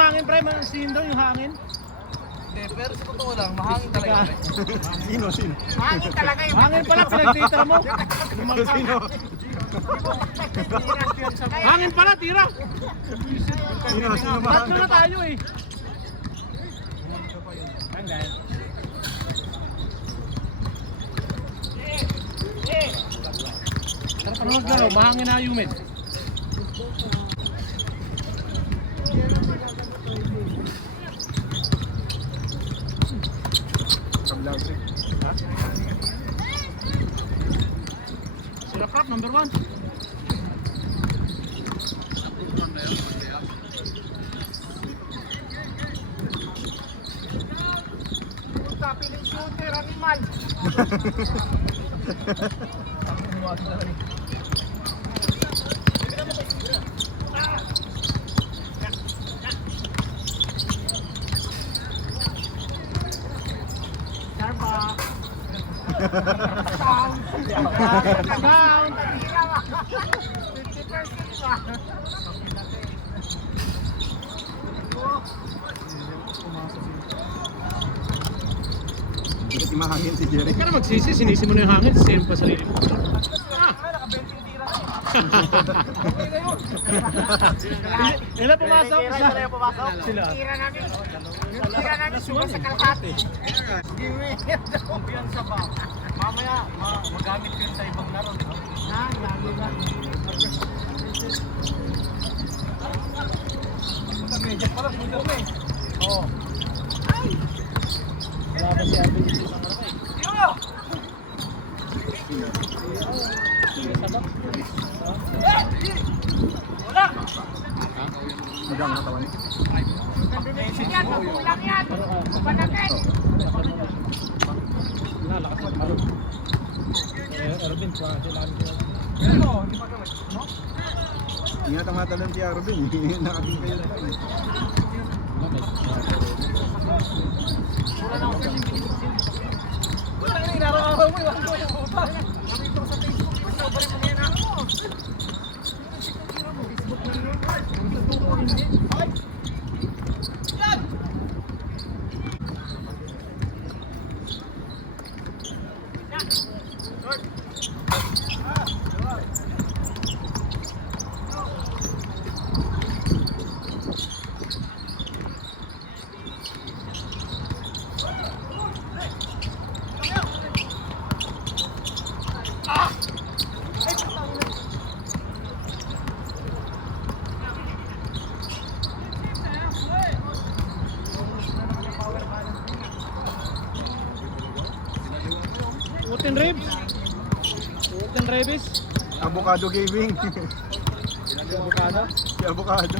yung hangin, pre? Sino daw yung hangin? Hindi, pero sa totoo lang, mahangin talaga. Sino? Hangin talaga yung Hangin pala, pinagtitira mo. Sino? Hangin pala, tira. Sino Tatlo mahangin? na tayo eh. Tara pa maglaro, mahangin na humid. Ha? Sirap rap, number 1. piling shooter, animal. Sound. 50% Hindi mahangin si Jerry. Huwag ka na magsisi, sinisi mo na yung hangin, same pa sarili mo. Ilan pumasok? Sila. Tira namin. Yung tira namin suba sa kalahati. Kumpiyansa ba? Mamaya, magamit ko yun sa ibang laro. Lalo na. Medyo parang muda mo eh. Oo. Wala ba si Abel dito sa mga eh? Wala! Magang katawan. Yan, magulang yan. Panagay. Lalakas ng paro. Erwin, sila sila. Pero, hindi pa gawin. No? Hindi nga tamatalan si Arvin. Nakating kayo na tayo. Wala na inaraw-araw mo. Iwan ko yung utak. Nakita ko sa Facebook. Basta ba rin mo ngayon ako? Utin ribs. Utin ribs. Avocado gaming. Si avocado. Si avocado.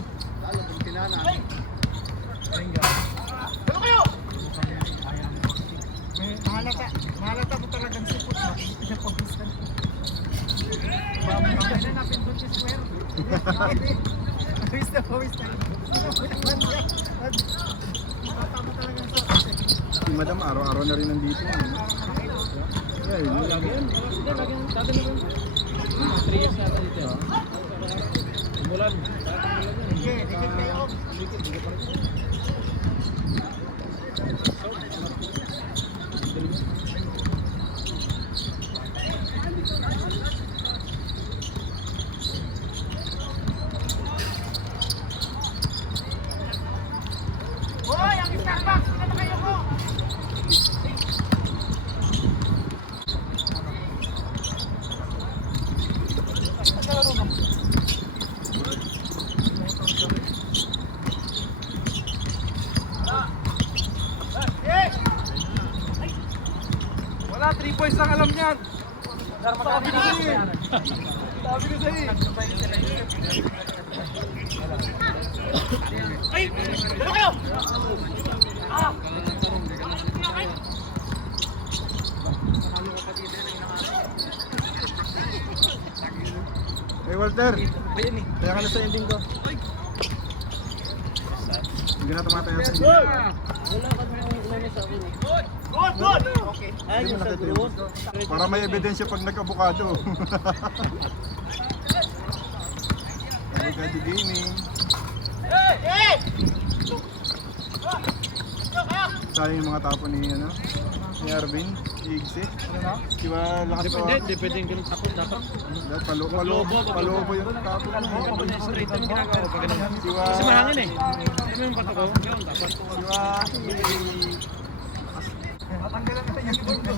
Mahalata mo talagang sipot. Pinapagusan. Mamaya na napindot yung square. Pawis na. Tama talagang sipot. Si Madam araw-araw na rin nandito. Ay, Lagi yan. Hindi, lagi yan. Dati na rin. 3 years na tayo dito. Umulan. Sige, dikit kayo. Hoy, ang Starbucks, wala na kayo ko. Wala, 3 points lang alam niyan. Sabi ko sa'yo. Sabi ko sa'yo. Ay, dito kayo. Hey Walter, Ayan eh. kaya ka na sa ending ko. Hindi na tumataya sa ending. Wala ka nang umani sa akin. Good. Okay. Ay, Hindi mo sa nakita group. yun. Para may ebidensya pag nag-avocado. Avocado gaming. Hey! sayang yung mga tapo ni Arvin, Igse. Ano na? Diba lakas pa? Hindi pwedeng ganun tapon dapat. Palobo yung tapo. Straight ang ginagawa pag ganun. Diba, Kasi mahangin eh. Ano yung pato ko? Ganun dapat. diba, Matanggalan ka yung uniform ko.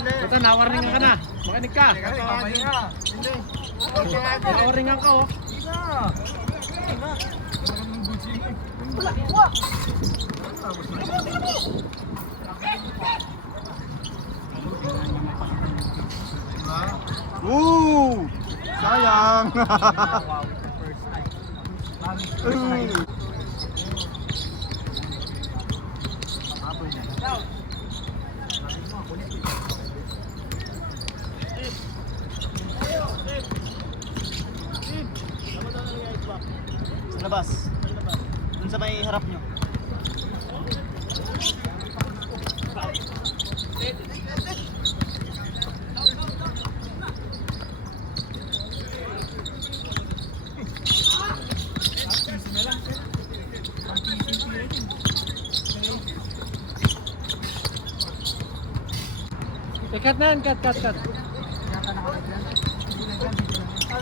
Basta nawarningan ka na. Makinig ka. Kamay nga. Hindi. Nawarningan ka oh. Hindi na. Hindi na. Woo! Sayang! Sa labas. Dun sa may harap nyo. Cut na yan, cut.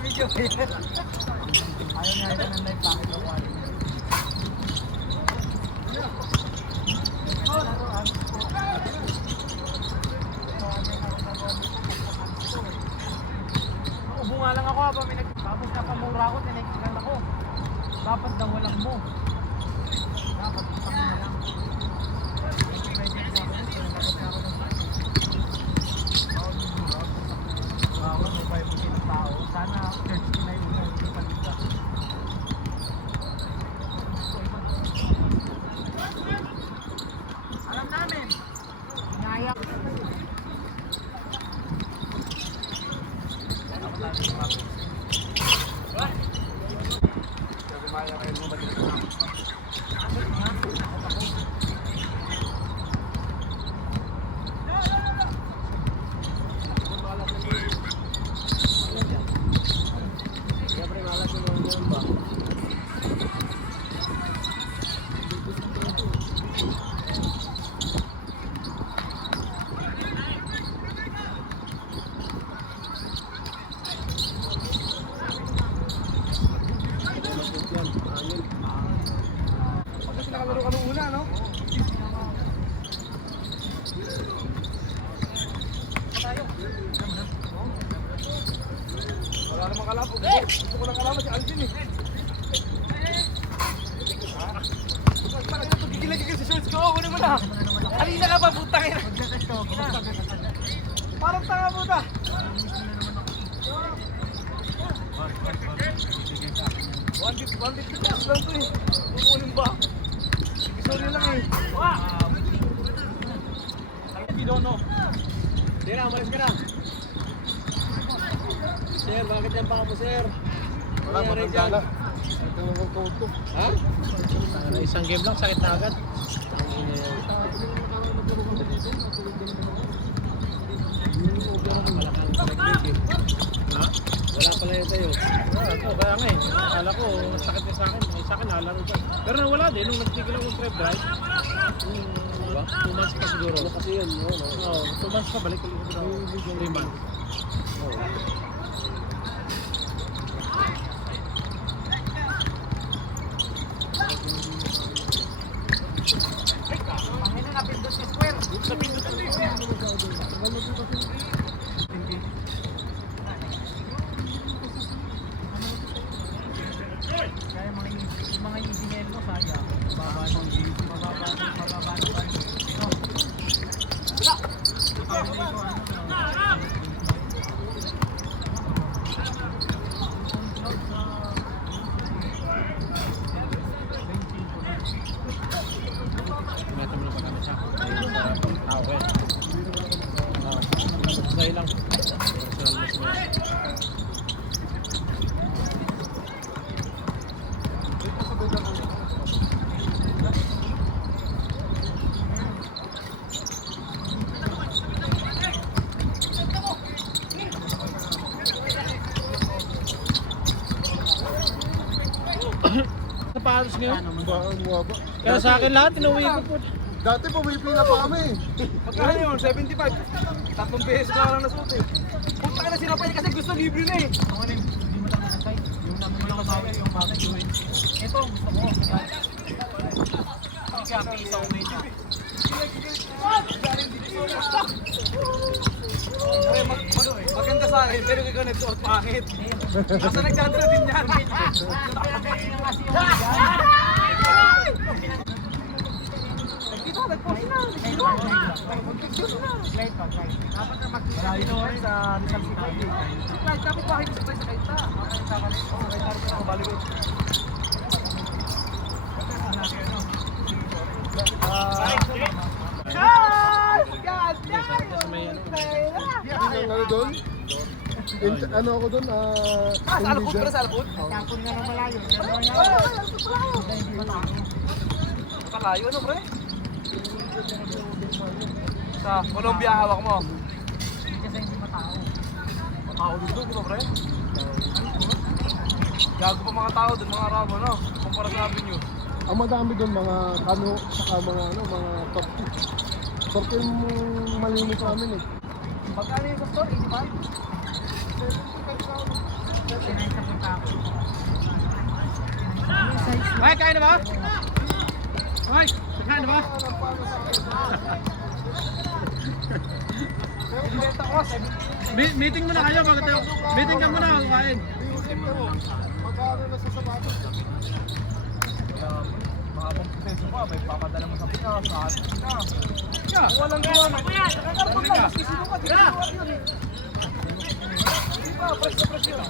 Video. Ayaw niya ito ng live packet o ano. Ubo nga lang ako habang may tapos napamura ako, tinaikigan ako. Dapat daw walang mo. Dapat isang na lang. Bawal mo ba yung ng tao? Sana church nila yung hindi paligya. Alam namin. Inaya. Kasi nakalaro ka nung una, no? Tayo. Wala namang kalapog. Gusto ko lang kalaman si Alvin eh. Pagigilagay sa shorts ko, kunin mo na. Kanina ka pa, putang ina. Parang tanga mo na. One bit pesos lang to eh. Kukunin ba? Sorry lang eh. Ay, Dono. Hindi na, umalis ka na. Sir, bakit yan pa mo, sir? Wala, matanda na. Ito yung magkawag ko. Ha? Isang game lang, sakit na agad. Ha? Wala pala yun tayo. Kaya nga eh. Akala ko, sakit na sa akin. May sa akin, nalaro ka. Pero nawala din, nung nagtigil ako ng trip drive. 2 months pa siguro. Ano kasi yun? Oo, 2 months pa, balik ulit ko ng 3 months. Pangina na pindot si Square. Sa pindot ulit. Kaya mga engineer mo, saya. Mababa ng Meto mo lang pag kami siya. Ayun sa tao ko eh. Sa'yo lang. Personal mas mo yan. Napahalos ngayon. Ba, buwaba. Kaya sa akin lahat, inuwi ko po. Dati pumipila pa kami. Magkano yun? 75. 3 beses ko lang nasuot eh. Punta ka na sinapay kasi gusto libre na eh. Ako na hindi mo lang nakasay. Yung namin lang kasaya, yung mga gawin. Ito, gusto ko. Kaya pisa ko medyo. Maganda sa akin, pero ikaw nagsuot pangit. Asa nagdadra din yan. Dito, nag-post na. Dito. Slide pa, slide. Dapat na makita dito sa Rizal City. Slide, dapat bahay dito sa Kaita. Tama rin. Oo, Kaita rin ako, Baliwood. God damn! Ano doon? Ano ako doon? Sa Alpud, pero sa Alpud? Tapon nga ng malayo. Malayo, ano pre? Sa Colombia hawak mo. Kasi hindi matao. Matao dito, di ba pre? Gago pa mga tao doon, mga Arabo, no? Kumpara sa Avenue. Ang madami doon mga kano, saka mga ano, mga top 2. Porque yung malinis namin eh. Magkano yung store? 85? Ay, kain na ba? Ay, kain na ba? Meeting muna kayo, bakit tayo? Meeting ka muna, kain. Magkano na sa sapatos? Mahabang proseso pa, may papadala mo sa Pinas, sa Pinas. Yeah. Walang gawa na. Nakakarapag lang, sisinukat. Diba, press na press yun.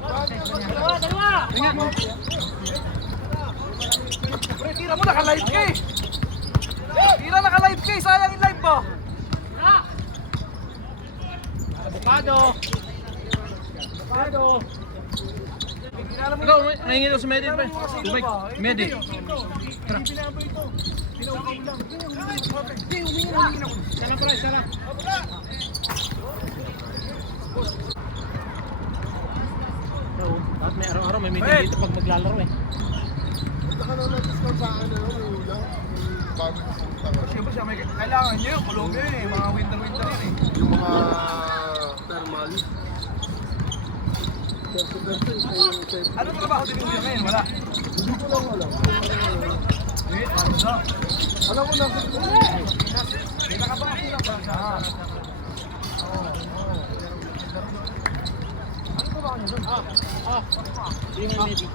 Dalawa! Ingat mo. Pre, tira mo, naka-live ka eh. Tira, naka-live ka eh. Sayang yung live mo. Avocado. Avocado. Ikaw, nahingin daw sa Medi, pre. Tubig, Medi. Tara. Sana, pre, sana. At may araw-araw may meeting dito pag maglalaro eh. Punta ka na discount sa akin, ano, yung ulang. Bago na punta ka. Siyempre siya, may kailangan niyo, Colombia eh, mga winter-winter yun eh. Yung mga thermal. Ano trabaho din yung ngayon? Wala. Hindi ko lang alam. Wait, ano na? Alam ko na kung May nakabang sila ba? Ano trabaho niyo doon? Yung Medi.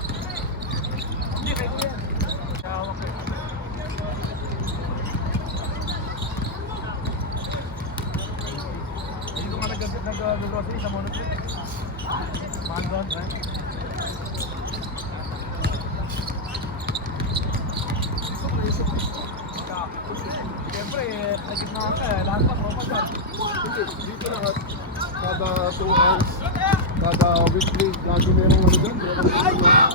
Hindi, kay Kuya. Shawak ko. Dito nga nag-grocery sa Monotree. Mandon, eh? Siyempre, nagiging mga lahat pa, mamadal. dito lahat. Kada 2 hours. Kada weekly. Lagi merong ano dyan. Ano dyan?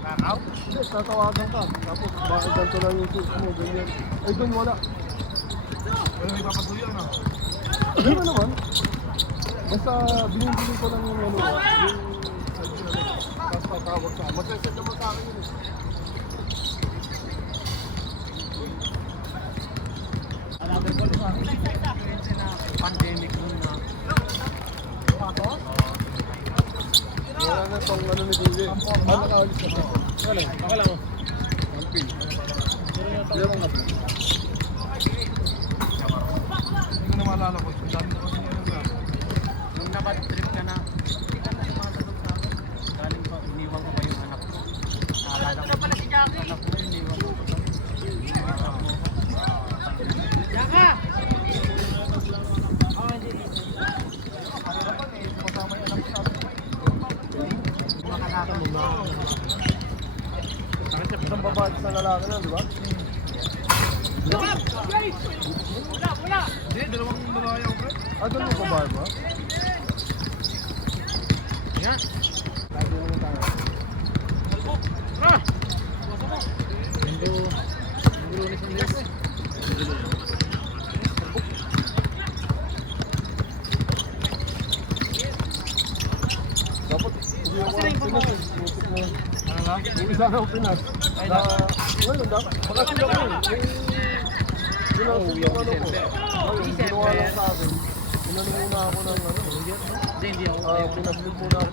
Kakaw? Hindi, tatawagan ka. Tapos bakit ganito lang yung tools mo, ganyan. Eh doon wala. Wala may papatuloy, ano? Ano naman? Basta binibili ko lang yung ano, yung tapos tatawag sa akin. Mag-send naman sa akin yun eh. Pandemic nun na. Wala na tong ano ni Kuya. Ah, nakaalis na siya. Wala, ako lang. Amping. Meron nga po. Hindi ko na maalala ko. Ang dami na kasi ano ba? Nung nabad trip ka na, hindi ka na sumasagot sa akin. Galing pa, iniwan ko pa yung anak ko. Naalala ko pala si Jackie. Anak ko, iniwan ko pa. Jaka! Mahirapan eh. Kasama yung anak ko sa Makalaka mo ba? Isang babae sa lalaki na, di ba? Hindi, dalawang babae ako, bro. Ah, doon yung babae ba? Nga. Lagi naman tayo. Ah! Hindi unis ng liyak eh. Dapat, hindi ako ang Pinas eh. Putik na. Ano nga? Yung isa na ang Pinas. Ngayon, dapat. Makasila ko yun. Ginasin yung ano ko. Ayun, ginawa lang sa akin. Pinano muna ako ng ano. Hindi ako. Pinaslip muna ako.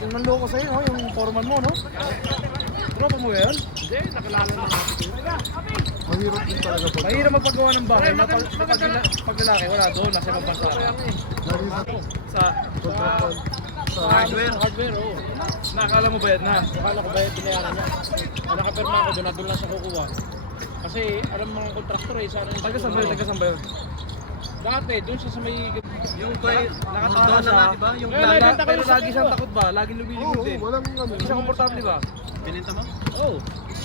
Yung nanloko sa'yo, no? Yung foreman mo, no? Tropa mo yan? Hindi, nakalala na natin. Mahirap din talaga po. Mahirap magpagawa ng bahay na pag lalaki, wala doon, nasa ibang bansa. Dahil Sa sa Hardware, oo. nakakala mo bayad na? Akala ko ba yung binayaran niya? Nakapirma ako doon, doon lang siya kukuha. Kasi alam mga kontraktor eh, sana yung Taga-saan ba yun? dati, doon siya sa may... Yung nakatawa na siya, diba? Yung Eh, nabenta ko pero yung sa lagi siyang takot ba? Laging lumilikod Oo, din. walang ano. Hindi siya komportable ba? Binenta mo? Oo.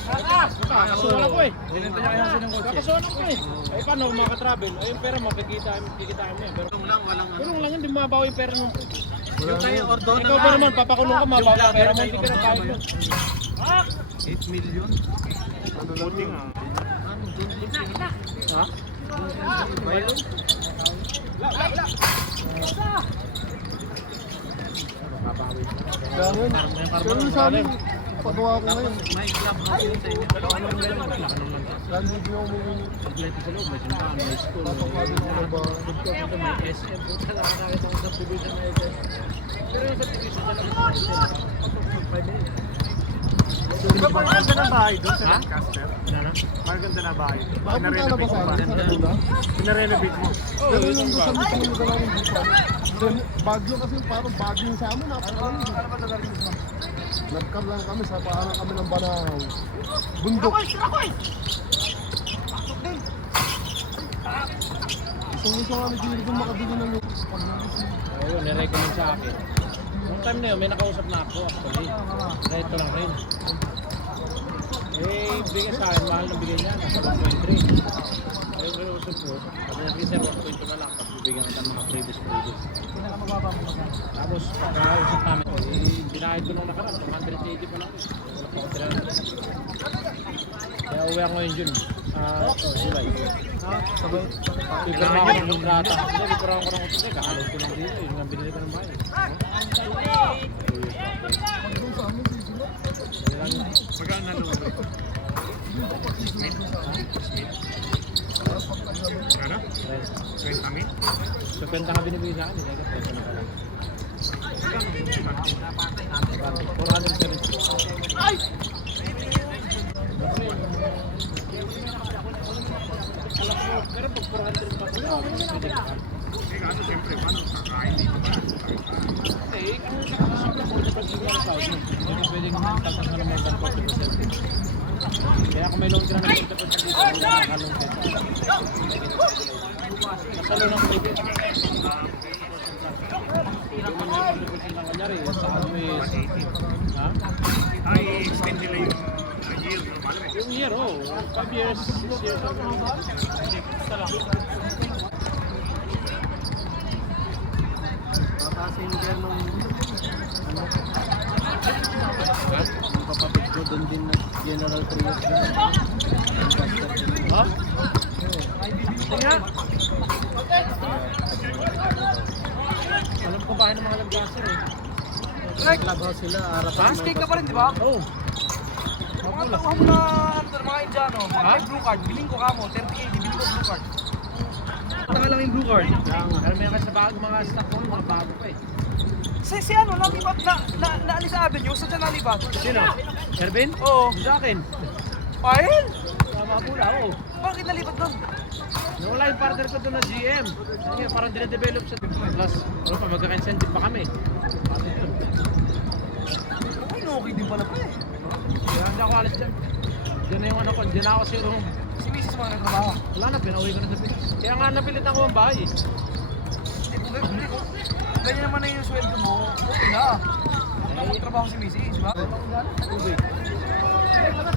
Kakasuhan ako eh. Binenta niya kaya siya ng kotse. Kakasuhan ako eh. Ay paano kung makatravel? Ay yung pera mo, kikita mo yan. Pero Walang kulong lang yun, di mabawi yung pera mo. Yung tayo, Ordona Ikaw ba naman, papakulong ka, mabawi ang pera mo, hindi ka na tayo mo. 8 million. Ano lang yun. Ha? Kaya ngayon, pero sa amin, pagawa ko ngayon. May club house yun sa inyo. Dahil hindi ako umuwi. Kompleto sa loob, may simbahan, may school. Papapagod ako ng bahay. Dito may SM, puta lang nakakita ko sa division na SM. Pero yung sa division talaga sa SM. Di ba parang ganda na bahay doon sa Lancaster? Ano? Parang ganda na bahay doon. Nakapunta na ba sa amin? Sa Laguna? Pinarenovate mo. Pero yung sa mismo yung galaw ng bupan. Then, Baguio kasi parang Baguio yung sa amin. Napakalang. Ano ba nagagawin mo? Nagkar lang kami sa paanan kami ng Banahaw. Bundok. Gusto nga ni Jiro kung makabili ng lupa. Ayun, nirecommend sa akin. Noong time na yun, may nakausap na ako actually. Reto lang rin. Eh, bigay sa akin, mahal na bigay niya, nasa 1.3. Ayun, kinausap ko, sabi niya, reserve 1.2 na lang, tapos bibigyan kita ng mga previous. Pinakamababa mo ba? Tapos, pagkausap namin, eh, binayad ko nung nakaraan, 280 pa lang. Wala pa ako tira na. Kaya uwi ako ngayon June. July. Sabay. Pipirma ako ng kontrata. Hindi, pipirma ko ng kontrata. Kakalog ko lang dito. Yun ang binili ko ng bahay. Doon sa amin, sisila. Magkano na naman ito? Ano? Rent kami? So, kwenta ka binibigay sa akin. Hindi ka kwenta na pala. 470. Ay! Alam mo, pero pag 400 pa ito, pwede ka. Kaso siyempre, paano kakain dito ba? Eh, kasi siyempre 40% na sa akin. Hindi ka pwedeng tatas na naman ng 40%. Kaya kung may loan ka na ng 40% dito, wala ka nakalong dito. Masalo ng pwede. Hindi mo may 40% ng kanyari. Sa ano is... Ha? Ay, extend nila yung year. Yung year, oh. 5 years, 6 years. Basta lang. Kasi yung year nung Ha? yung kapatid ko doon din na General Trias din. Ha? Tingnan. Alam ko bahay ng mga lagdaser eh. Clubhouse sila, harapan Mas cake ka pa rin, di ba? Oo. Mga tao mo na mga Indiano, mga blue card, biling ko kamo, 30k, biling ko blue card. Taka lang yung blue card. Pero may kasi bago mga stock ko, mga bago pa eh. Si ano, nalipat naalis sa Avenue, saan siya nalipat? Sino? Ervin? Oo. Sa akin. Pahil? Tama po lang, oo. Bakit nalipat doon? Nawala yung partner ko doon na GM. Kaya parang dine-develop siya. Plus, ano pa, magkaka-incentive pa kami. Ay, okay din pala pa eh. Kaya hindi ako alis dyan. Diyan na yung ano ko, diyan na ako sa room. Si Mrs. mga nagtrabaho. Wala na, pinauwi ko na sa Pinas. Kaya nga napilitan ko ang bahay eh. Hindi ko. Ganyan naman na yung sweldo mo, okay na. Trabaho si Mrs. Ba? Uwi.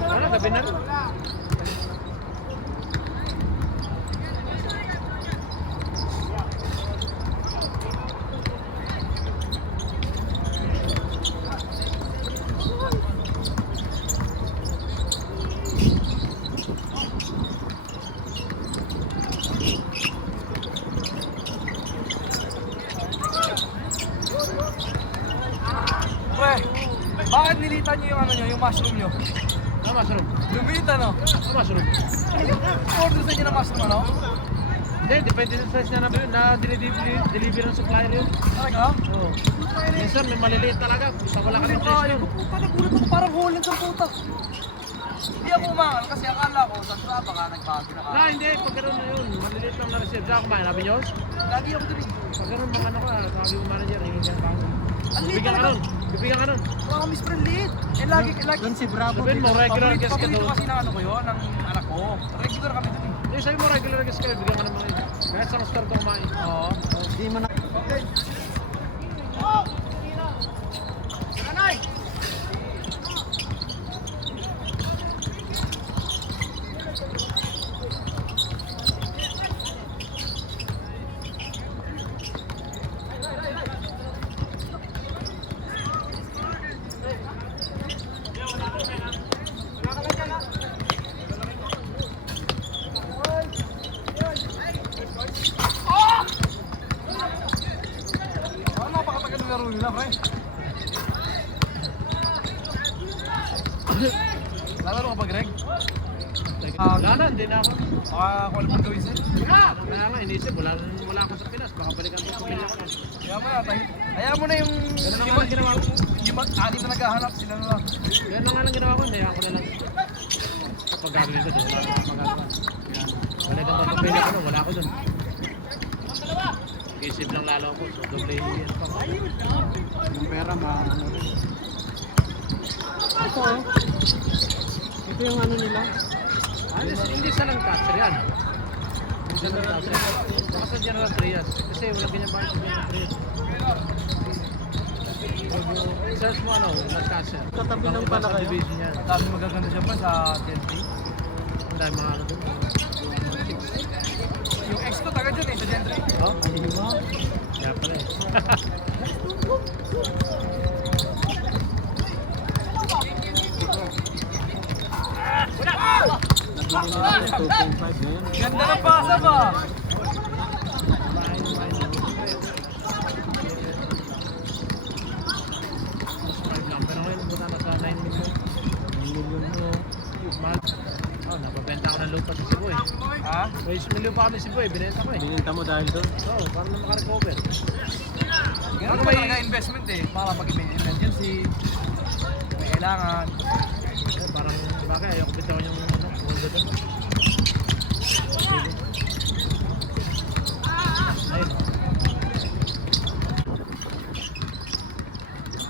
Wala, gabi na rin. Pre, bakit nilitan niyo yung ano niyo, yung mushroom niyo? Tama, mushroom? Lumit ano? Ano mushroom? Order sa inyo ng mushroom ano? Hindi, depende sa size niya na deliver ng supplier yun. Talaga? Oo. Minsan may maliliit talaga. Basta wala ka ng size Ay, yun. puta, nagulat ako parang Holland sa puta. Hindi ako umangal kasi akala ko sa trap baka nagbago na ka. Hindi. Pag gano'n na yun, maliliit lang na-receive. Saan kumain? Happy News? Lagi ako din. Pag gano'n mga ano ka, sabi mo manager, hingin ka ng bago. Ang liit Bibigyan ka talaga. nun. Bibigyan ka nun. Mga Miss Friend liit. Eh lagi. Doon si Bravo. Sabihin mo, regular guest ka Paborito doon. kasi ng ano ko yun, ng anak ko. Regular kami dun eh. Hindi, sabi mo, regular guest kayo. Bigyan ka ng mga yun. Kahit sa store ka kumain. Oo. Di mo na. Napakatagal ng laro nila, pre. Lalaro ka ba, Greg? Wala na, hindi na ako. Qualified gawin sa'yo. Kaya nga, inisip, wala ako sa Pinas. Baka balikan ko pamilya ko. Kaya mo na, hayaan mo na yung Ganun naman ang ginawa ko. yung anim na naghahanap sila na lang. Yan na nga lang ginawa ko, hindi ako na lang. Kapag gagawin ko doon, wala akong magagawa. Wala kang pamilya ko doon, wala ako doon. Isip lang lalo ako, so doble yan pa. Yung pera, ano rin. Ito, oh. Ito yung ano nila. Hindi sa lang catcher yan. Hindi sa lang catcher. Baka sa General Trias. Kasi walang ganyan ba sa General Trias. Search mo ano, lang catcher. Katabi ng pala kayo. Division yan. Dami magaganda siya pa sa Chelsea. Ang dami mga ano doon. Yung ex ko taga dyan eh, sa Gentry. Oh, kaya pala eh. Ganda ng pasa ba? Pero ngayon, muna na sa 9 million. 9 million mo. Mahal. Oh, napabenta ako ng lupa sa Cebu eh. Ha? Raise million pa kami sa Cebu eh, binenta ko eh. Bininta mo dahil doon. Oo, para na makarecover. Ganun ba talaga investment eh, para pag may emergency, may kailangan. Eh, parang bagay, ayoko bitawan yung ano, mundo doon. Ayun.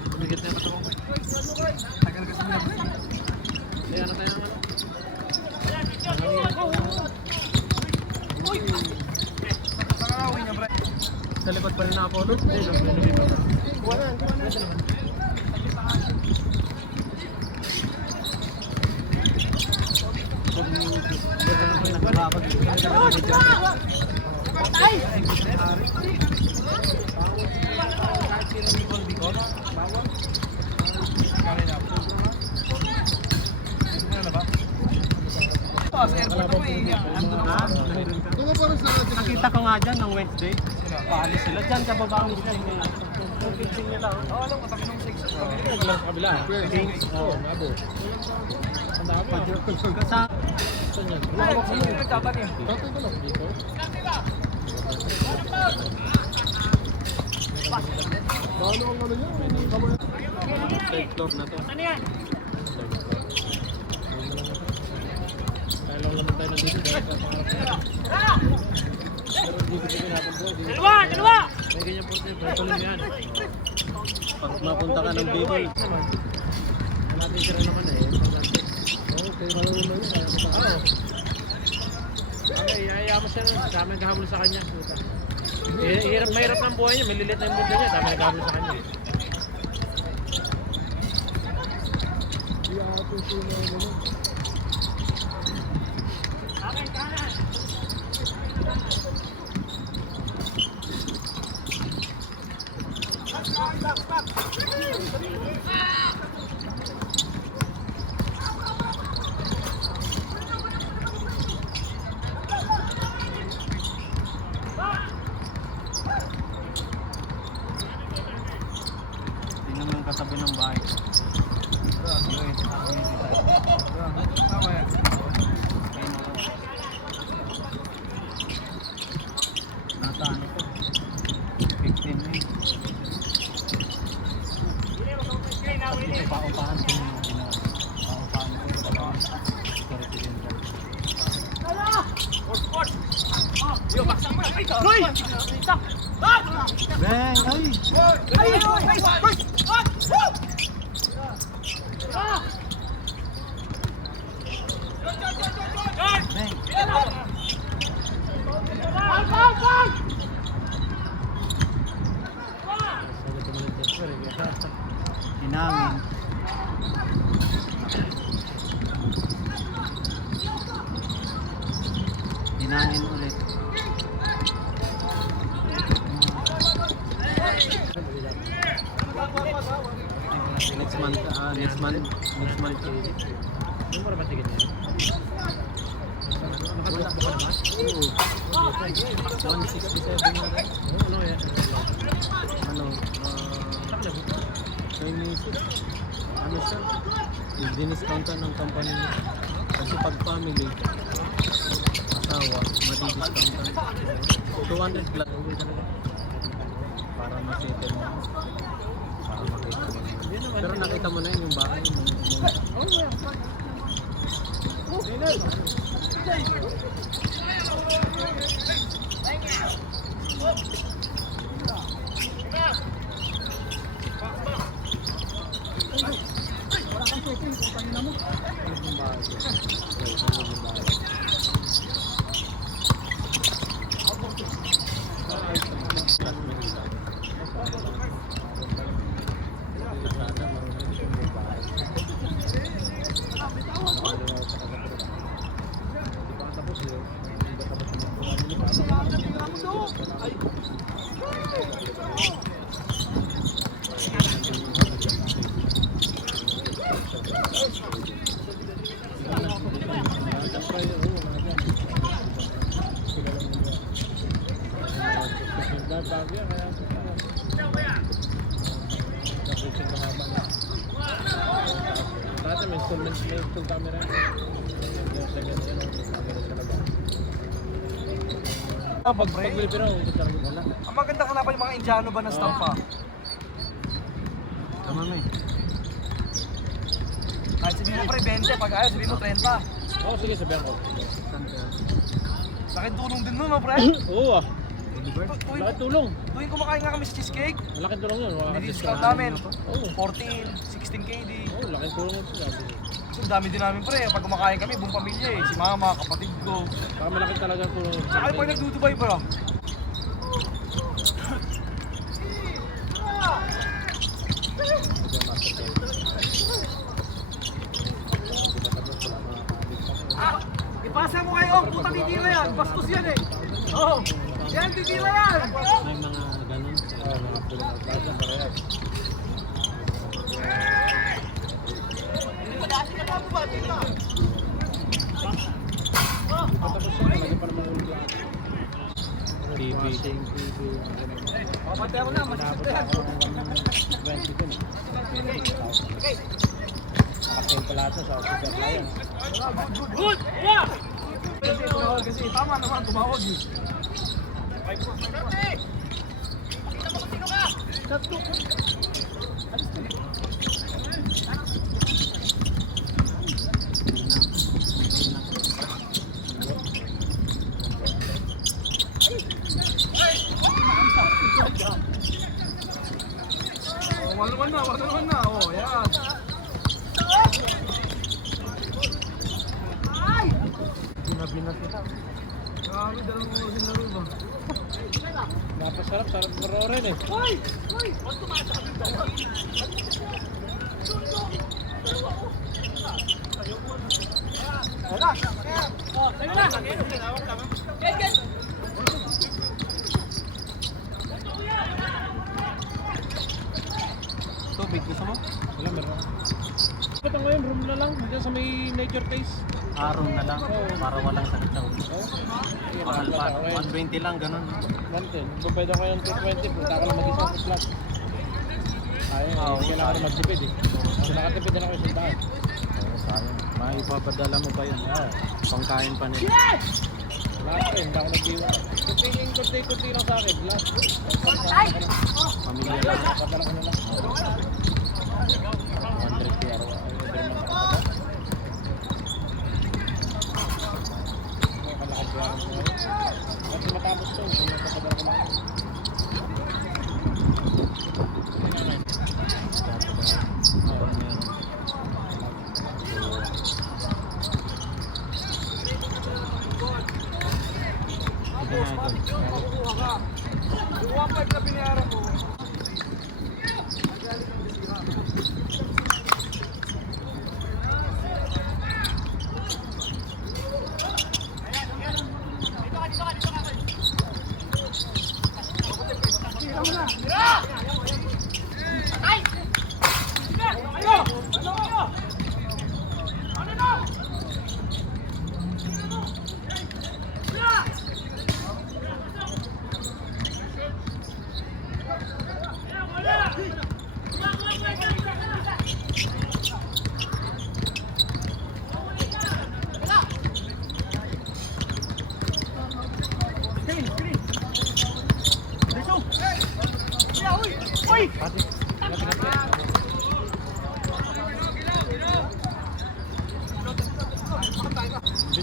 Tumigit na yung katawan ko. Tagal kasi nila. Kaya ano tayo ng ano? Saan ka uwi niya, pre? Sa likod pa rin na Apollo? Hindi, nabili pa. Wala naman. Ano na ba? Sa airport ako eh. Doon pa rin sa natin. Nakita ko nga dyan ng Wednesday. Paalis sila dyan sa baba ang isla. Oo, alam ko, tabi nung 6. Wala sa kabila. Oo, nabo. Ang dami. Sa Saan yan? Ay, sino yung nagtatanim? Tatay ko lang. Dito? Paano ang ano niya? Kamay. Third floor na to. Ano yan? Kaya lang naman tayo nandito dahil sa pangarap natin. Pero dito natin bro. Dalawa! May ganyan po tayo. Pero tuloy yan. Pag mapunta ka ng Bicol, Naman. Wala natin sila naman eh. Okay, marunong na yun. Kaya ko pa. Oo. Okay, ayaw mo siya nun. Dami naghahabol sa kanya. Puta. Mahirap ng buhay niya. Malilit na yung mundo niya. Dami naghahabol sa kanya. Iya, ito siya na ano. tingnan mo yung katabi ng bahay. Bang! Ay! Hinangin. Hinangin ulit. Next month. Yung para matigil niya. Nakatulak ba ka naman? Oo. 167 na rin. Ano yan? Ano? Saan na? Chinese. Ano siya? Diniscountan ng company niya. Kasi pag family, asawa, madi-discountan. 200 plus. Para ma-settle mo. Para makita mo. Pero nakita mo na yun yung bahay mo. Dati may install camera. Pag Pilipino, wala. Ang maganda hanapan yung mga Indiano ba na stamp pa? Tama mo eh. Kahit sabihin mo pre, 20. Pag ayaw, sabihin mo 30. Oo, sige, sabihan ko. Laking tulong din nun, no, pre? Oo ah. Tuwing Laking tulong. kumakain nga kami sa cheesecake, Malaking tulong yun. nidiscount namin. Oo. 14, 16 KD. Oo, laking tulong yun sila. So, dami din namin pre. Pag kumakain kami, buong pamilya eh. Si mama, kapatid ko. Saka malaking talagang tulong yun. Saka pag nagdudubay bro. Ipasa mo kayo, puta titira yan. Bastos yan eh. Oo. Yan, titira yan. May mga ganun. Mga tulong ng plaza, parehas. Patapos siya, talaga pa naman ulit lahat. TV. O, pati ako na, masisip na yan. 20 din. Nakasale pa lahat sa Super Lion. Good! Yeah! Kasi tumawag kasi, tama naman, tumawag eh. Wala naman na. Oh, yan. Binabinat nila. Grabe, dalawang oras yung laro ba? Napasarap, sarap ng roren eh. Wala! Oh, ayun na! Get! Tubig, gusto mo? Wala, meron. Ito ngayon, room na lang. Diyan sa may nature place. Araw na lang. Para walang sakit sa ulo. Oo. Sige, Mahal pa. nakakita ko 120 lang, ganun. 110. Kung pwede ko yung 220, punta ka lang mag-isa sa flat. Ayaw, kailangan rin magtipid eh. Kasi nakatipid din ako yung sundaan. Oo, sayang. Maipapadala mo pa yun. Pangkain pa nila. Lahat rin, hindi ako nag-iwan. Kunting kunti lang sa akin. Last. Pamilya lang. Padala ko na lang. 100 kaya araw. Kalakad ko ako ngayon. Kasi matapos to. mo na.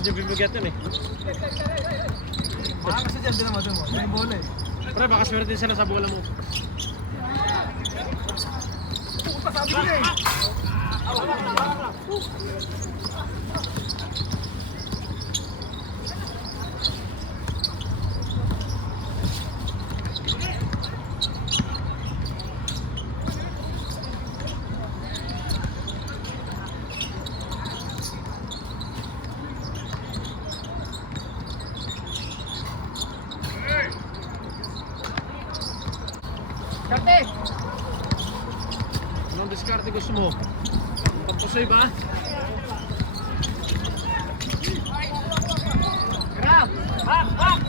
Medyo bibigat yun eh. Baka kasi dyan din naman mo. May bola eh. Pre, baka swerte din sila sa bola mo. Pasabi ko na eh. Karte! Anong diskarte gusto mo? Pagpusoy ba? Grab! Back! Back!